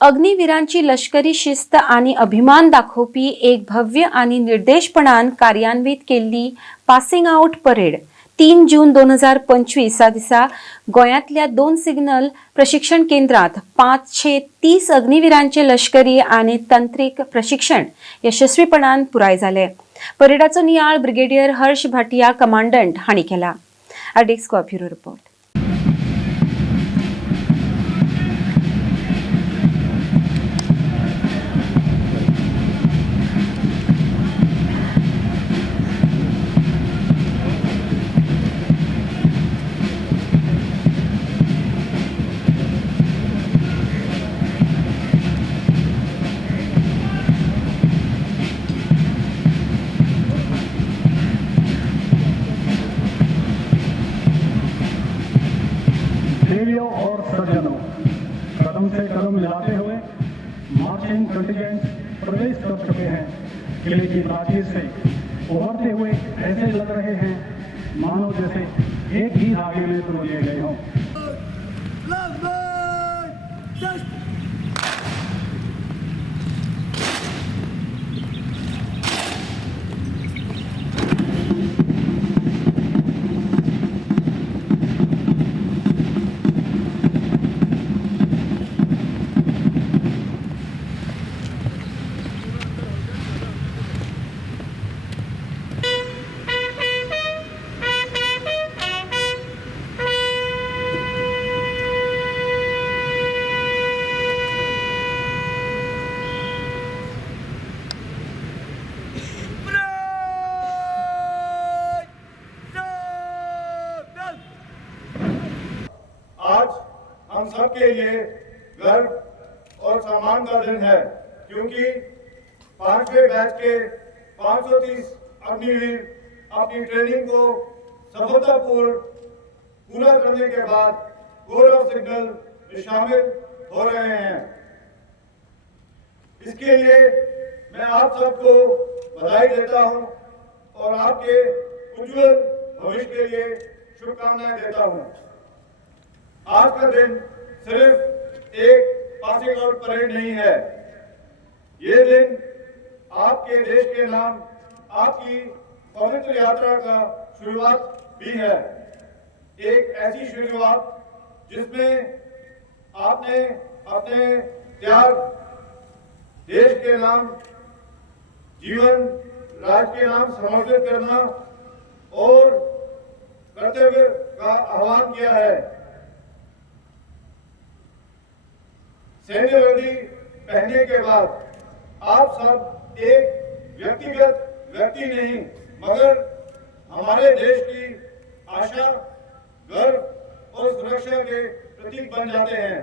अग्निवीरांची लष्करी शिस्त आणि अभिमान दाखोवपी एक भव्य आणि निर्देशपणान कार्यान्वित केल्ली पासिंग आउट परेड 3 जून 2025 दिसा गोंयांतल्या 2 सिग्नल प्रशिक्षण केंद्रात 530 अग्निवीरांचे लष्करी आणि तंत्रीक प्रशिक्षण यशस्वीपणान पुराय जाले। परेडाचो नियाळ ब्रिगेडियर हर्ष भाटिया कमांडंट हांणी केला। Desk bureau report. देवियों और सज्जनों, कदम से कदम मिलाते हुए मार्चिंग कंटिजेंट प्रवेश कर चुके हैं। किले की प्राचीर से उभरते हुए ऐसे लग रहे हैं मानो जैसे एक ही धागे में पिरो दिए गए हों। आज हम सबके लिए गर्व और सम्मान का दिन है, क्योंकि 5वें बैच के 530 अग्निवीर अपनी ट्रेनिंग को सफलतापूर्ण पूरा करने के बाद गौरव सिग्नल में शामिल हो रहे हैं। इसके लिए मैं आप सबको बधाई देता हूं और आपके उज्जवल भविष्य के लिए शुभकामनाएं देता हूं। आज का दिन सिर्फ एक पासिंग आउट परेड नहीं है, ये दिन आपके देश के नाम आपकी पवित्र यात्रा का शुरुआत भी है। एक ऐसी शुरुआत जिसमें आपने अपने त्याग, देश के नाम जीवन, राज्य के नाम समर्पित करना और कर्तव्य का आह्वान किया है। सैन्य वर्दी पहनने के बाद आप सब एक व्यक्तिगत व्यक्ति नहीं, मगर हमारे देश की आशा, गर्व और सुरक्षा के प्रतीक बन जाते हैं।